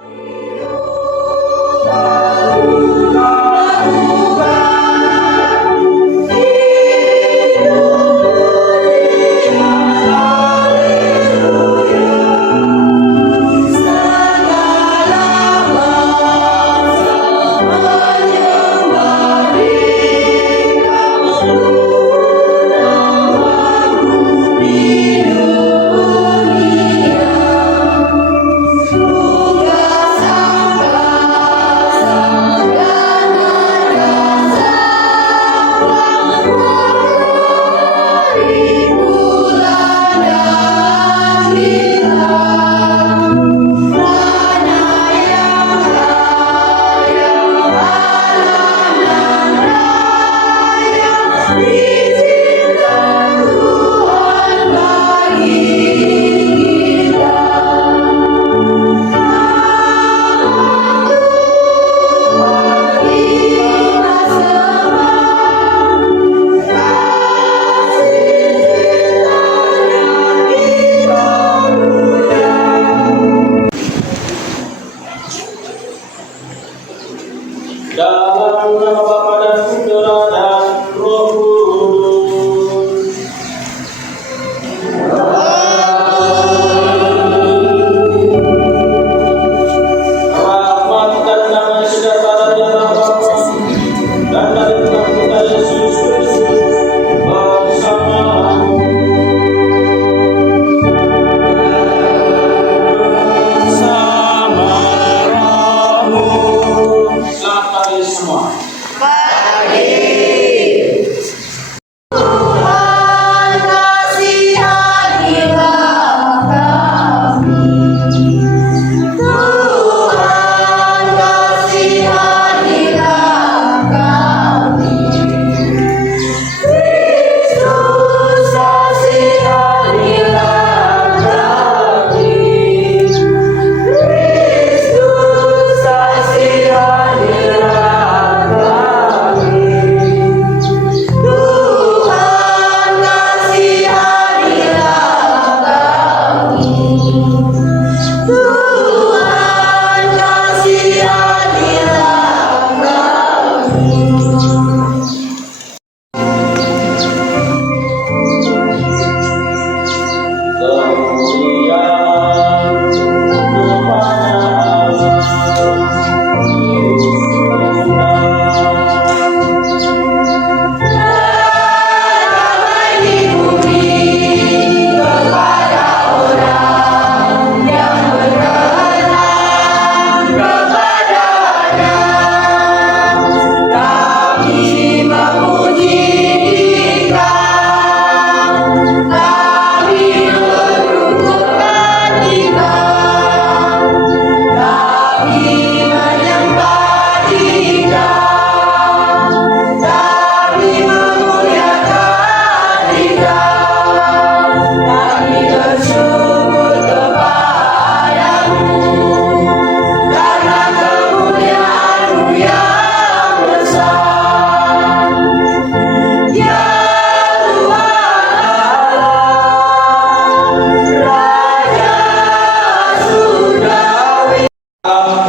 Dalam nama Bapa dan Putra dan Roh Kudus. Rahmat dan damai sejahtera dari Allah Bapa dan dari Tuhan kita Yesus Kristus bersama-mu. Selamat pagi semua.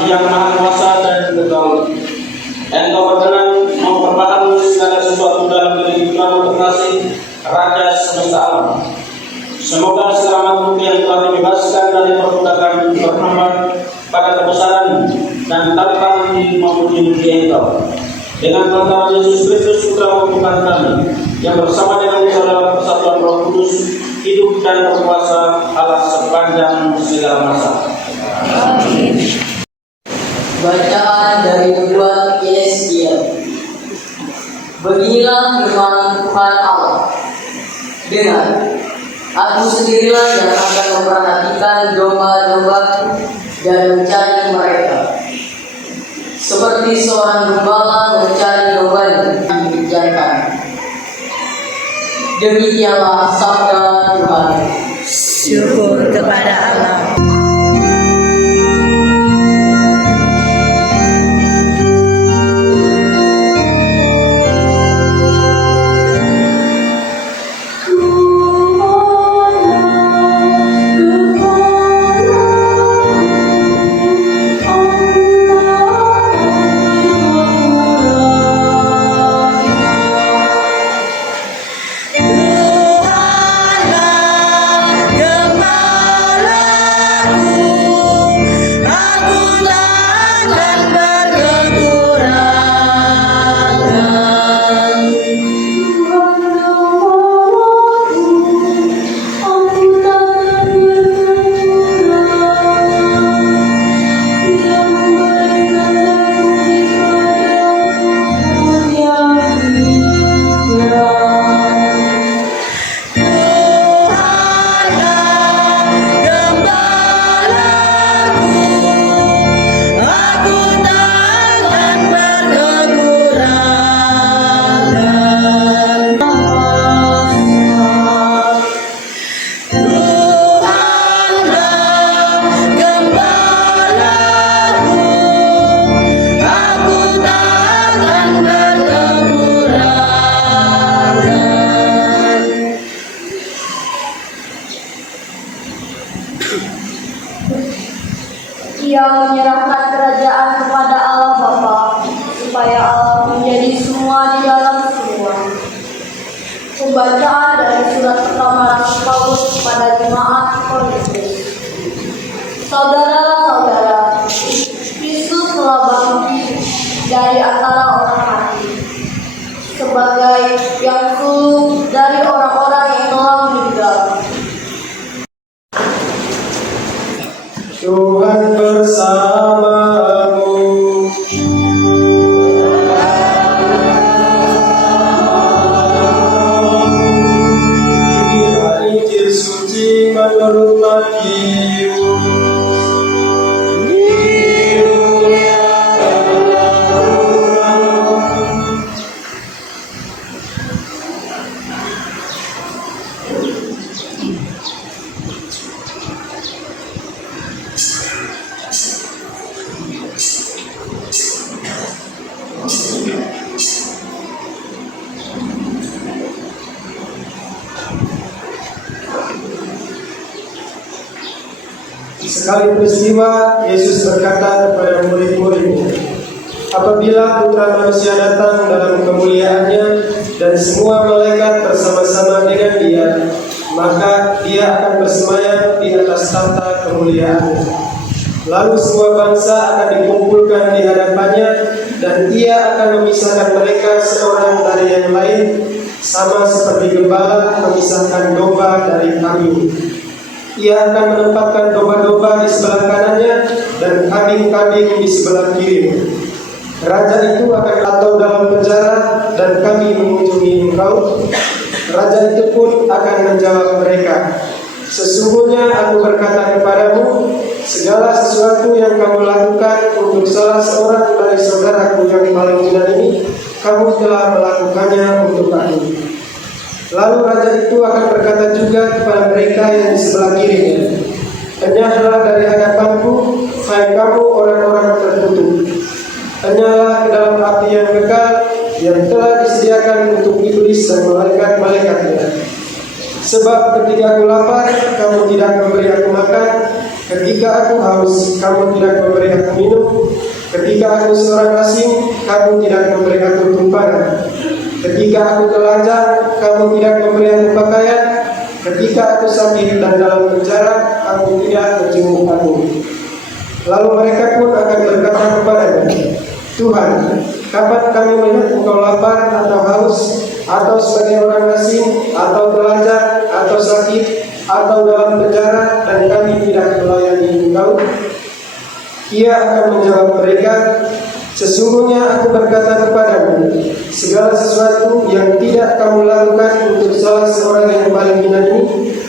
Yang Maha Kuasa dan Kekal, Engkau berkenan memperbaharui segala sesuatu dalam diri Putra terkasih Raja semesta alam. Semoga selama makhluk yang telah dibebaskan dari perbudakan berhamba pada kebesaran dan tanpa memuji Engkau, dengan perantara Yesus Kristus Putra Tuhan kami, yang bersama dengan Engkau dalam persatuan Roh Kudus, hidup dan berkuasa Allah sepanjang segala masa. Amin. Bacaan dari Nubuat Yesaya. Beginilah firman Tuhan Allah. Dengar, aku sendirilah yang akan memperhatikan domba-domba dan mencari mereka, seperti seorang gembala mencari dombanya yang dibiarkan. Demikianlah sabda Tuhan. Syukur kepada Allah. dalam semua. Pembacaan dari surat pertama Rasul Paulus kepada jemaat Korintus. Saudara-saudara, Kristus telah bangkit dari antara orang mati sebagai yang sulung dari orang-orang yang telah meninggal. Tuhan bersamamu. Inilah Injil suci menurut Matius. Sekali peristiwa, Yesus berkata kepada murid-muridnya, apabila Putra Manusia datang dalam kemuliaannya dan semua malaikat bersama-sama dengan Dia, maka Dia akan bersemayam di atas tahta kemuliaannya. Lalu semua bangsa akan dikumpulkan di hadapannya, dan Ia akan memisahkan mereka seorang dari yang lain, sama seperti gembala memisahkan domba dari kambing. Ia akan menempatkan domba-domba di sebelah kanannya dan kambing-kambing di sebelah kiri. Raja itu akan atau dalam penjara, dan kami mengunjungi engkau. Raja itu pun akan menjawab mereka, sesungguhnya aku berkata kepadamu, segala sesuatu yang kamu lakukan untuk salah seorang dari saudaraku yang paling hina ini, kamu telah melakukannya untuk aku. Lalu raja itu akan berkata juga kepada mereka yang di sebelah kirinya, enyahlah dari hadapanku, hai kamu orang-orang terkutuk. Enyahlah ke dalam api yang kekal, yang telah disediakan untuk iblis dan malaikat-malaikatnya. Sebab ketika aku lapar, kamu tidak memberi aku makan. Ketika aku haus, kamu tidak memberi aku minum. Ketika aku seorang asing, kamu tidak memberi aku tumpangan. Ketika aku telanjang, kamu tidak memberi aku pakaian. Ketika aku sakit dan dalam penjara, kamu tidak menjenguk aku. Lalu mereka pun akan berkata kepadanya, Tuhan, kapan kami melihat engkau lapar atau haus, atau sebagai orang asing, atau telanjang, atau sakit, atau dalam penjara, dan kami tidak melayani engkau? Ia akan menjawab mereka, sesungguhnya aku berkata kepadamu, segala sesuatu yang tidak kamu lakukan untuk salah seorang yang paling hina ini,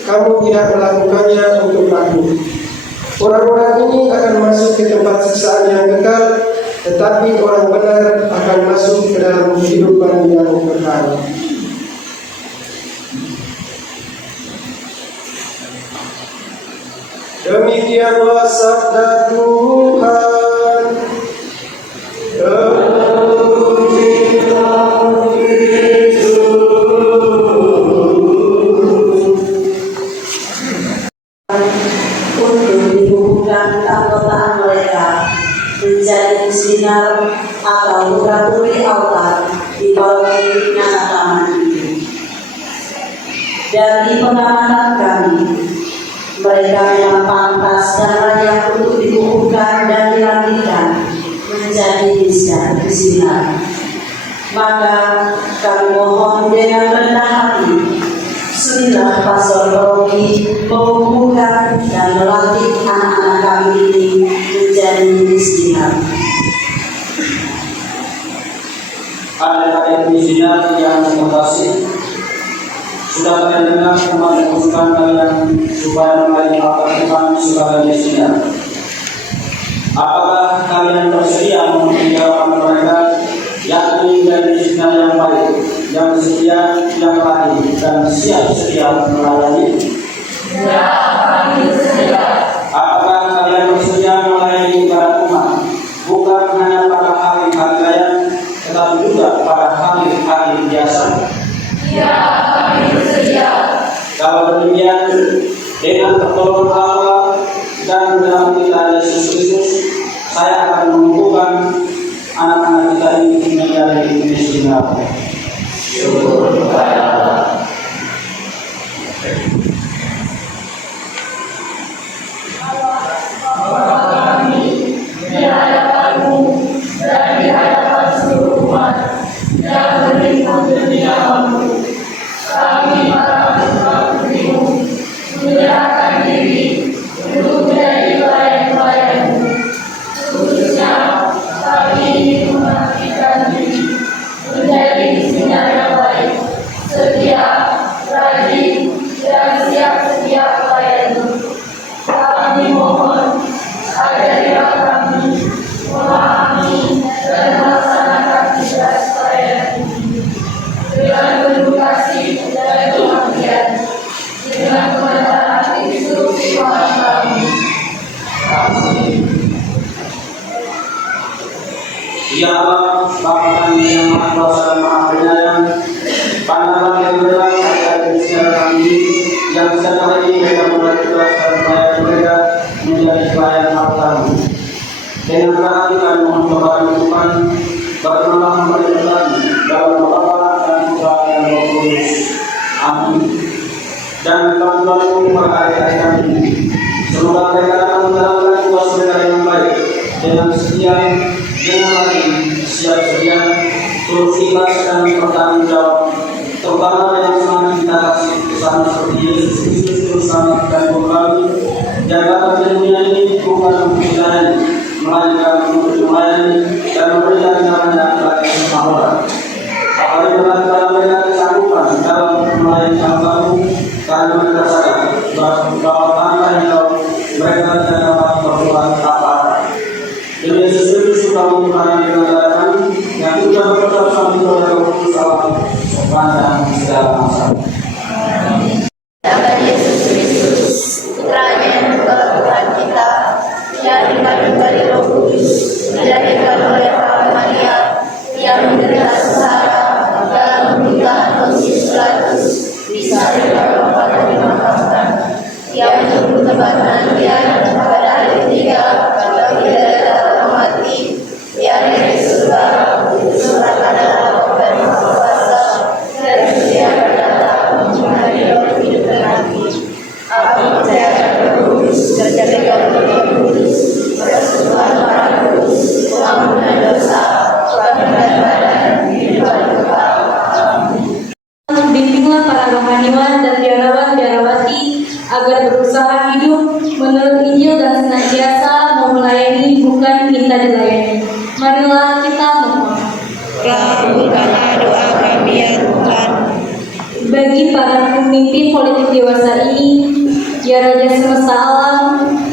kamu tidak melakukannya untuk aku. Orang-orang ini akan masuk ke tempat siksaan yang kekal, tetapi orang benar akan masuk ke dalam kehidupan yang kekal. Demikianlah sabda Tuhan. Untuk dihubungkan keanggotaan mereka menjadi sinar atau buka-turi altar di bawah nyata taman itu. Dari pengamatan kami, mereka yang pantas dan layak untuk dihubungkan dan dilantikan menjadi sinar. Maka kami mohon dengan rendah hati, sudahlah Pastor Rogi menghubungkan dan melantik anak-anak kami ini menjadi sinar. Adik-adik misinar yang terkasih, sudah kalian dengar kemarin usulan kalian supaya melayani altar Tuhan sebagai misinar. Apakah kalian bersedia menjawab mereka, yakni dari misinar yang baik, yang setia, yang rajin, dan siap sedia melayani? Ya, kami bersedia. Apakah kalian bersedia melayani para umat, bukan hanya pada hari-hari raya, tetapi juga pada hari-hari biasa? Ya, kami bersedia. Kalau demikian, dengan pertolongan Allah dan dalam kita Yesus Kristus, saya akan mengumpulkan anak-anak kita ini menjadi misinar. Syukur kepada Allah. Ya Allah, Bapa kami yang Maha Kuasa dan Maha Penyayang, pandanglah yang benar pada Indonesia kami yang sekarang ini mereka mulai ikhlas dan pelayan mereka menjadi pelayan hartamu. Dengan hati kami mohon kepada Tuhan, berkenalah memerintah dalam Bapa dan Putra dan Roh Kudus. Amin. Dan bantuanmu pada hari-hari kami. Semoga mereka akan menjalankan tugas mereka yang baik dengan setia, dengan hati siap sedia, terus ikhlas dan bertanggung jawab, terutama dengan semangat kita kasih kesana seperti Yesus Kristus terus selamat dan kembali, dan dapat dunia ini bukan untuk kita, melainkan untuk melayani dan memberikan namanya bagi semua orang. Apalagi dalam mereka kesanggupan dalam melayani kamu, karena mereka sadar bahwa tanpa engkau mereka tidak dapat berbuat apa-apa. Dan Yesus Kristus sudah membuka dengan kami yang sudah berkata sama kita oleh Roh Kudus Allah sepanjang segala masa. Dalam Yesus Kristus, Putranya yang juga Tuhan kita, yang dikandung dari Roh Kudus, dilahirkan oleh Hawa Maria, yang menderita sengsara dalam pernikahan Pontius Pilatus, disalibkan dan dimakamkan, yang menunggu tempat penantian pada hari ketiga bagi dari mati, yang dari surga disurahkan dalam kabar Maha Kuasa dan dia berdatang menghadiri roh hidup dan mati. Aku percaya pada Roh Kudus, kerja Roh Kudus, persekutuan para kudus, pengampunan dosa, kebangkitan badan, kehidupan kekal. Bimbinglah para rohaniwan dan biarawan-biarawati agar berusaha hidup menurut Injil dan senantiasa mau melayani bukan minta dilayani. Marilah kita mohon. Kabulkanlah doa kami ya Tuhan. Bagi para pemimpin politik dewasa ini, ya Raja semesta alam,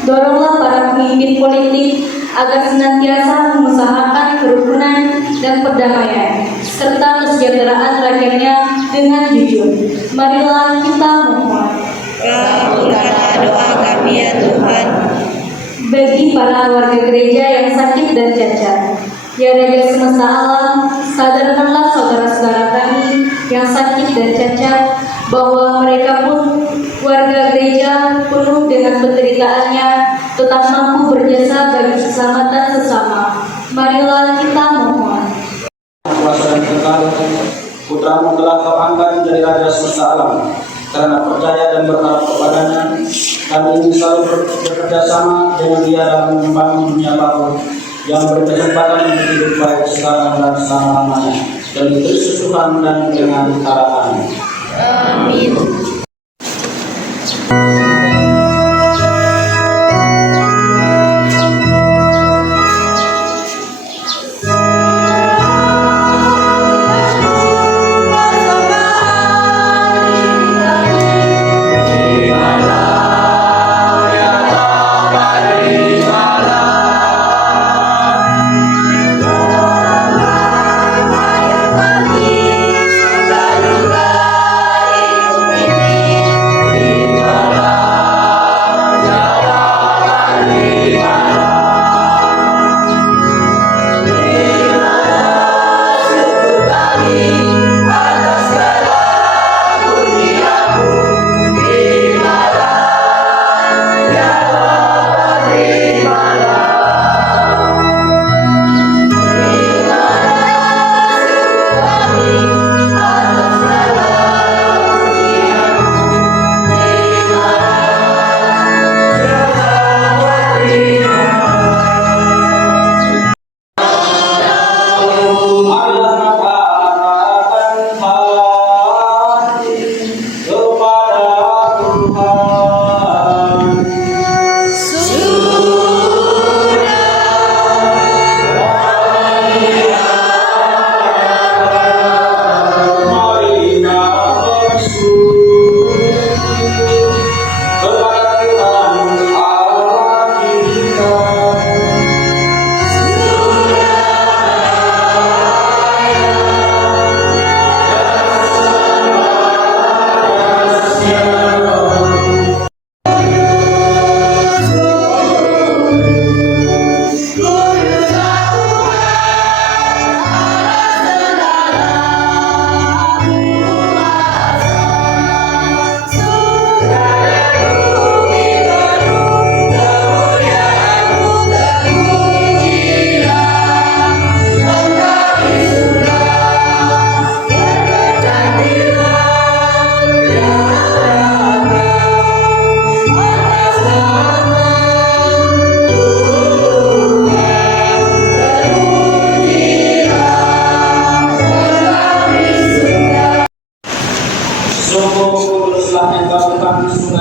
doronglah para pemimpin politik agar senantiasa mengusahakan kerukunan dan perdamaian serta kesejahteraan rakyatnya dengan jujur. Marilah kita mohon. Kabulkanlah doa kami ya Tuhan. Bagi para warga gereja yang sakit dan cacat, ya Raja semesta alam, sadarkanlah saudara-saudara kami yang sakit dan cacat bahwa mereka pun warga gereja penuh dengan penderitaannya tetap mampu berjasa bagi keselamatan sesama. Marilah kita mohon. Kuasa dan kekal, Putramu telah kau angkat menjadi Raja semesta alam. Karena percaya dan berharap kepadanya, kami ingin selalu bekerja sama dengan dia dalam membangun dunia baru yang berkesempatan untuk hidup baik sekarang dan selama-lamanya. Demi Kristus Tuhan dan dengan harapan. Amin. Hidup ini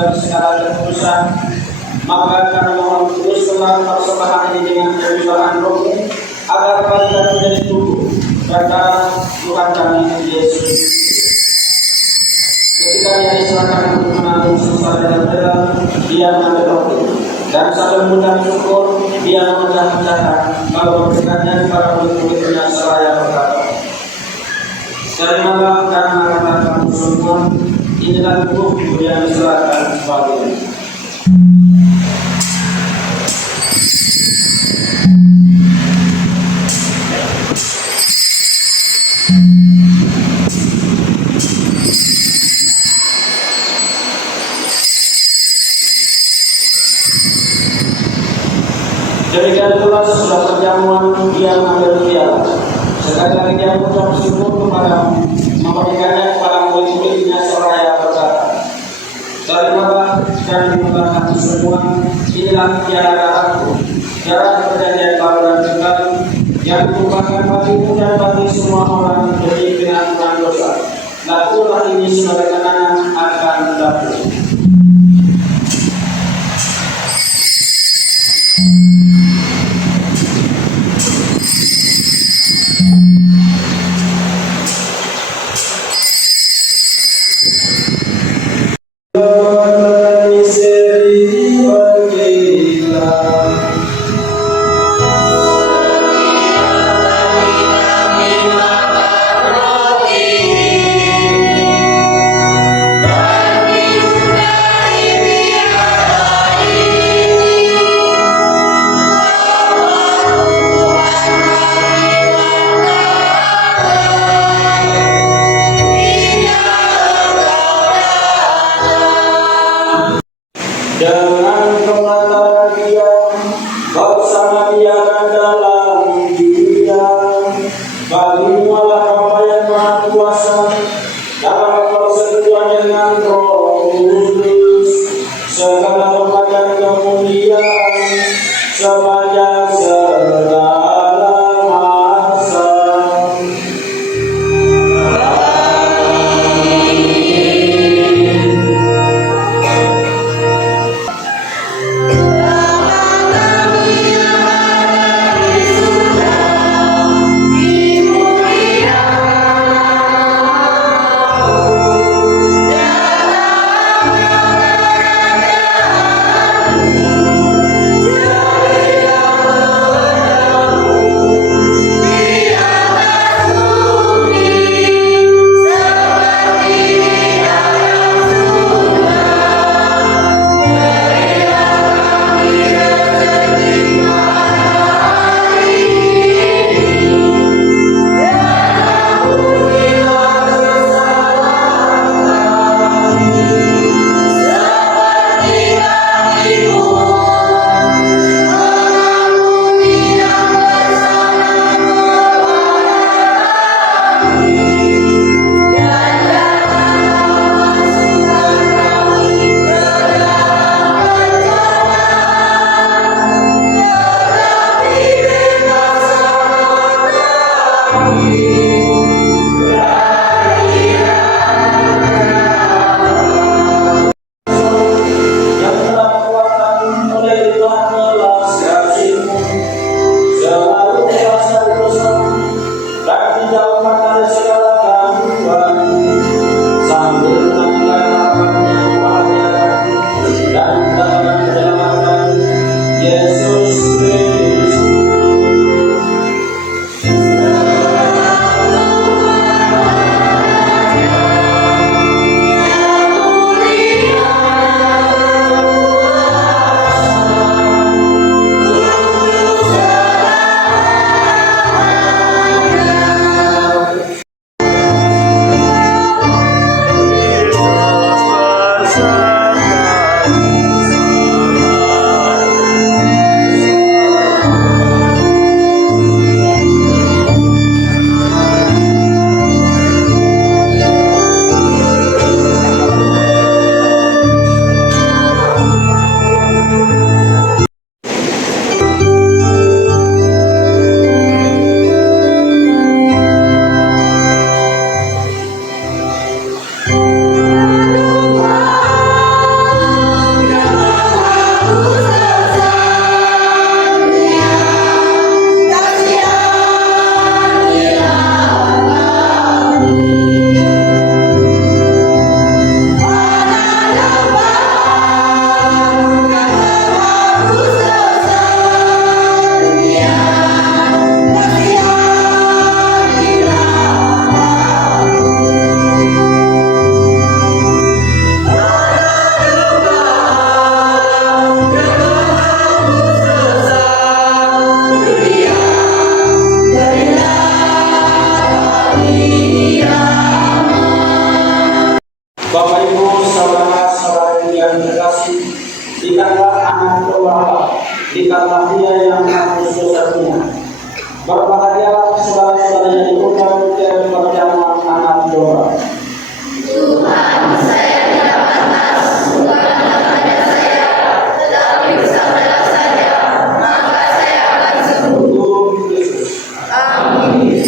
dari segala keputusan. Maka karena mohon terus tentang persembahan ini dengan kejujuran rohmu, agar kalian menjadi tubuh dan darah Tuhan kami Yesus. Ketika dia diserahkan untuk menanggung susah dan berat, dia mengambil roti dan sambil mengucap syukur, dia memecah-pecahkan lalu memberikannya kepada murid-muridnya seraya berkata, "Terimalah karena katakan semua, inilah tubuhku yang diserahkan bagimu." Demikian pula sesudah perjamuan dia mengambil piala. Sekali lagi dia mengucap syukur kepadamu, memberikannya kepada murid-muridnya seraya berkata, "Terimalah dan dimakan semua, inilah piala darahku, darah perjanjian baru dan kekal, yang ditumpahkan bagimu dan bagi semua orang demi pengampunan dosa. Lakukanlah ini sebagai kenangan akan daku." Dengan pengantaran dia, bersama dia dan dalam dia, bagimu Allah Bapa yang Maha Kuasa, dalam persetujuan dengan Roh Kudus, segala hormat dan kemuliaan sepanjang segala masa. Dalam dikatakan Dia yang menghapus dosa dunia. Berbahagialah saudara-saudara yang diundang ke perjamuan anak domba. Tuhan, saya tidak pantas bukanlah pada saya, tetapi sabdalah saja, maka saya akan sembuh. Tuhan Yesus. Amin.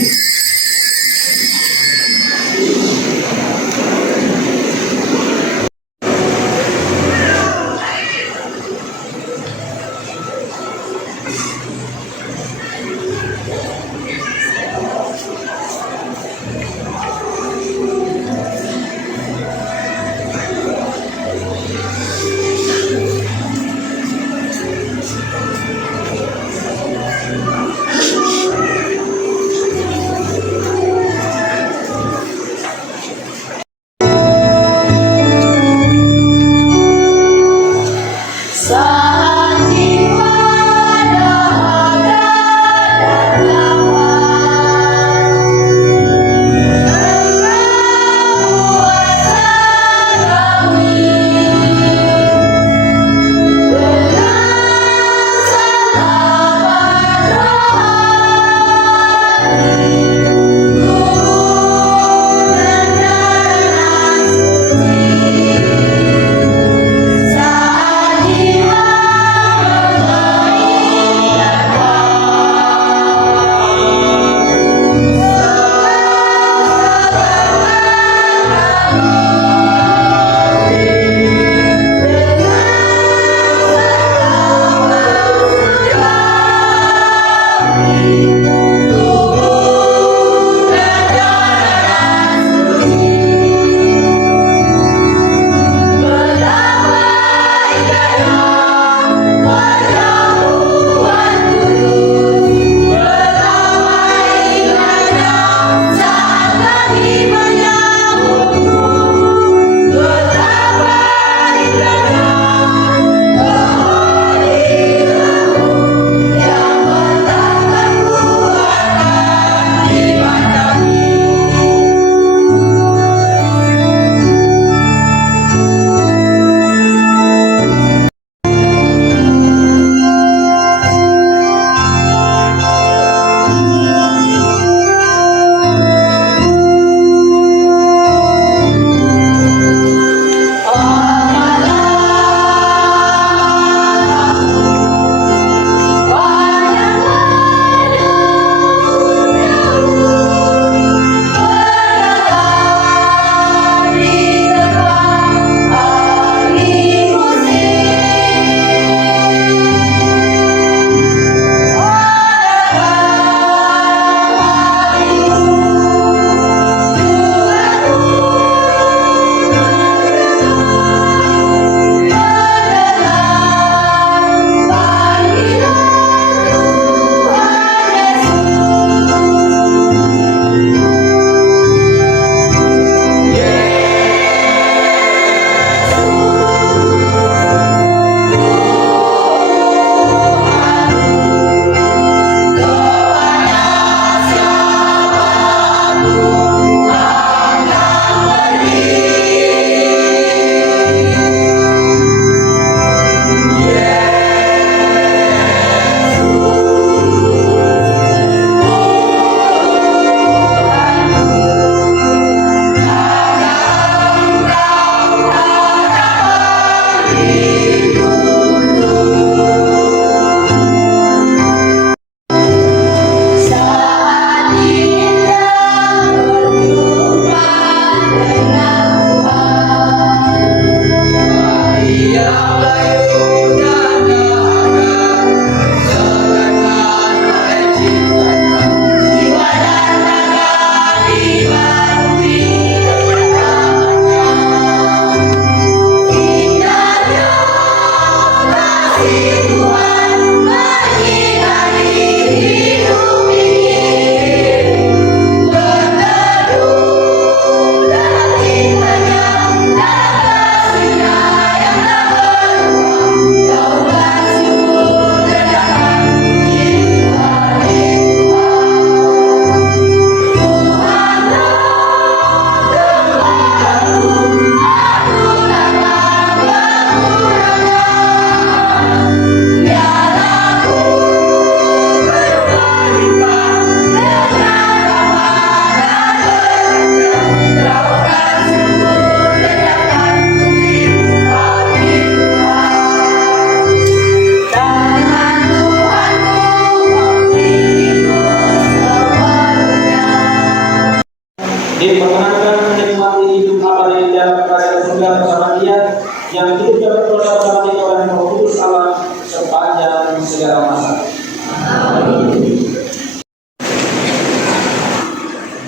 dan menikmati hidup abadi di dalam kerajaan surga bersama Dia yang hidup dan berkuasa bersama Dia oleh Roh Kudus Allah sepanjang segala masa.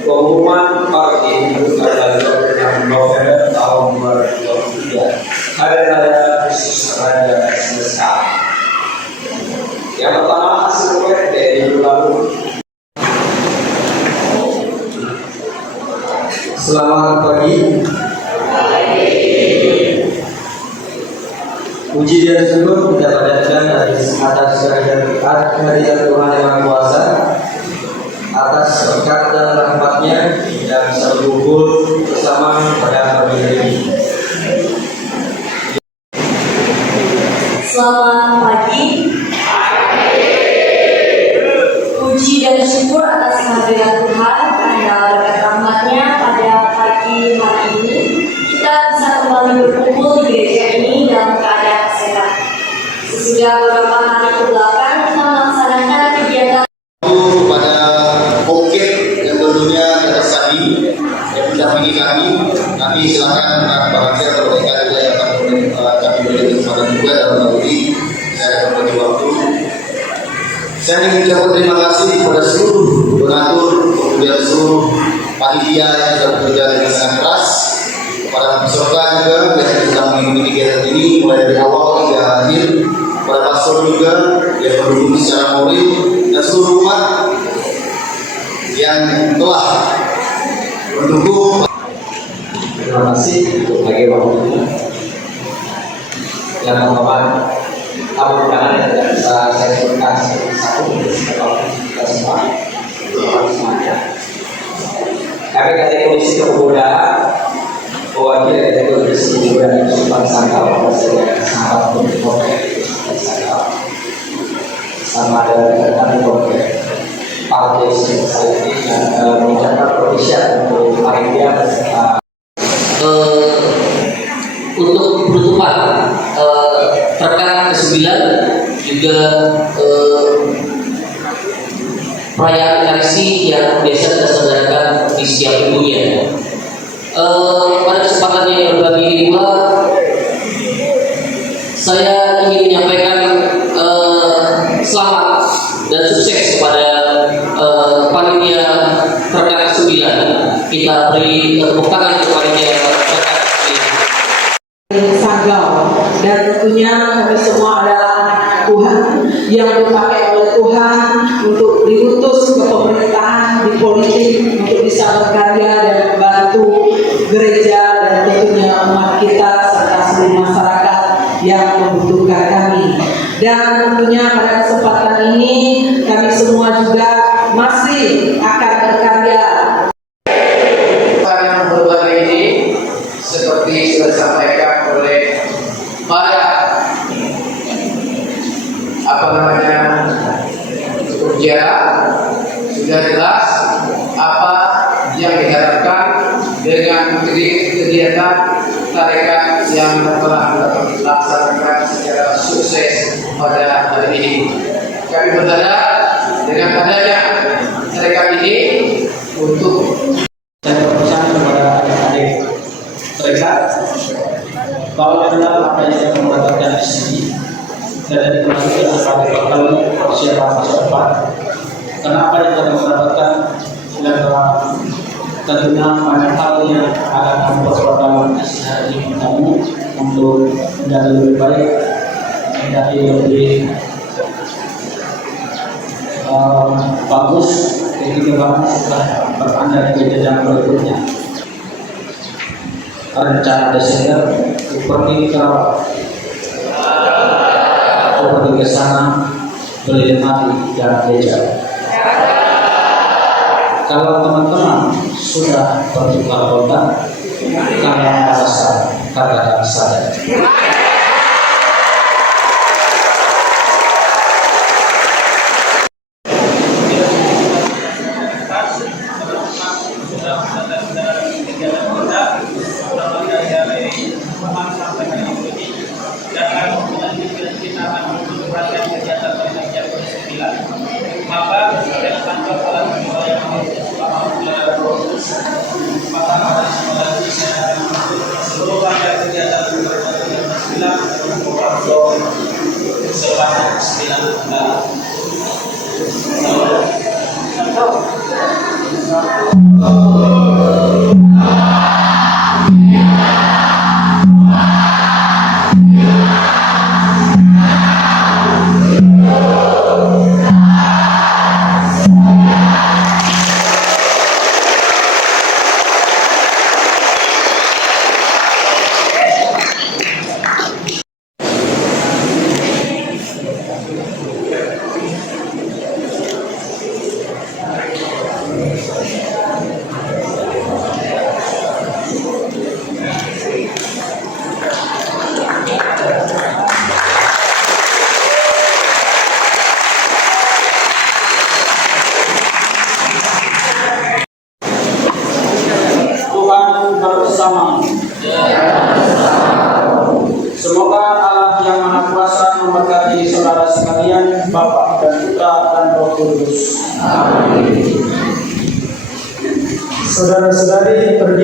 Pengumuman parti tanggal 26 November tahun 2023 Hari Raya Kristus Raja Semesta. Yang pertama hasil web dari minggu lalu. Selamat pagi. Puji dan syukur kita panjatkan atas kehadiran Tuhan yang Maha Kuasa, atas berkat dan rahmat-Nya yang bisa berkumpul bersama pada pagi ini. Selamat pagi. Puji dan syukur atas kehadiran Tuhan dan berkat rahmat-Nya pada pagi hari ini. Kita bisa kembali berkumpul di gereja ini dalam keadaan sehat. Sesudah beberapa hari kebelakang kita melaksanakan kegiatan Kepada Bukit yang tentunya tersaji yang mendampingi kami silakan bahagia berbaikan juga yang kami berikan kesempatan juga dalam hal ini saya akan bagi waktu. Saya ingin mengucapkan terima kasih kepada seluruh donatur, kemudian seluruh panitia yang sudah bekerja dengan sangat keras, para peserta juga yang sedang mengikuti kegiatan ini mulai dari awal hingga akhir, para pastor juga yang mendukung secara moral dan seluruh umat yang telah mendukung. Terima kasih bagi waktunya. Yang Bapak tamu undangan yang tidak bisa saya sebutkan satu kita semua semuanya. Kami dari Komisi Kepemudaan mewakili dari Komisi Kepemudaan Sultan Sangkal sahabat untuk sama dengan rekan Komite Partai Sosial yang mengucapkan propisiat untuk panitia untuk penutupan rekan ke-9 juga perayaan Ekaristi yang biasa kita selenggarakan di setiap minggunya. Pada kesempatan yang berbagi ini pula saya ingin menyampaikan selamat dan sukses kepada panitia rekan ke-9. Kita beri tepuk tangan untuk panitia rekan Sanggau, dan tentunya kami semua adalah Tuhan yang dipakai oleh Tuhan untuk diutus ke pemerintahan, di politik, untuk bisa berkarya dan membantu gereja dan tentunya umat kita serta seluruh masyarakat yang membutuhkan kami. Dan tentunya pada kesempatan ini kami semua juga masih akan berkarya. yang berbagi ini seperti sudah disampaikan oleh para kerja sudah jelas apa yang diharapkan dengan kegiatan tarekat yang telah dilaksanakan secara sukses pada hari ini. Kami berharap dengan adanya tarekat ini untuk saya berpesan kepada adik-adik tarekat bahwa benar apa yang saya mendapatkan di sini dan termasuk sebagai bekal persiapan masa depan. Kenapa yang kita mendapatkan adalah tentunya banyak hal yang akan memperkuat hari ini kamu untuk menjadi lebih baik, menjadi lebih bagus ketika kamu sudah berada di jenjang berikutnya. Rencana Desember pergi ke pergi ke sana beli mati dan gereja. Kalau teman-teman sudah bertukar kota, kalian merasa katakan saja. Maka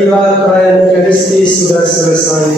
apabila perayaan Ekaristi sudah selesai.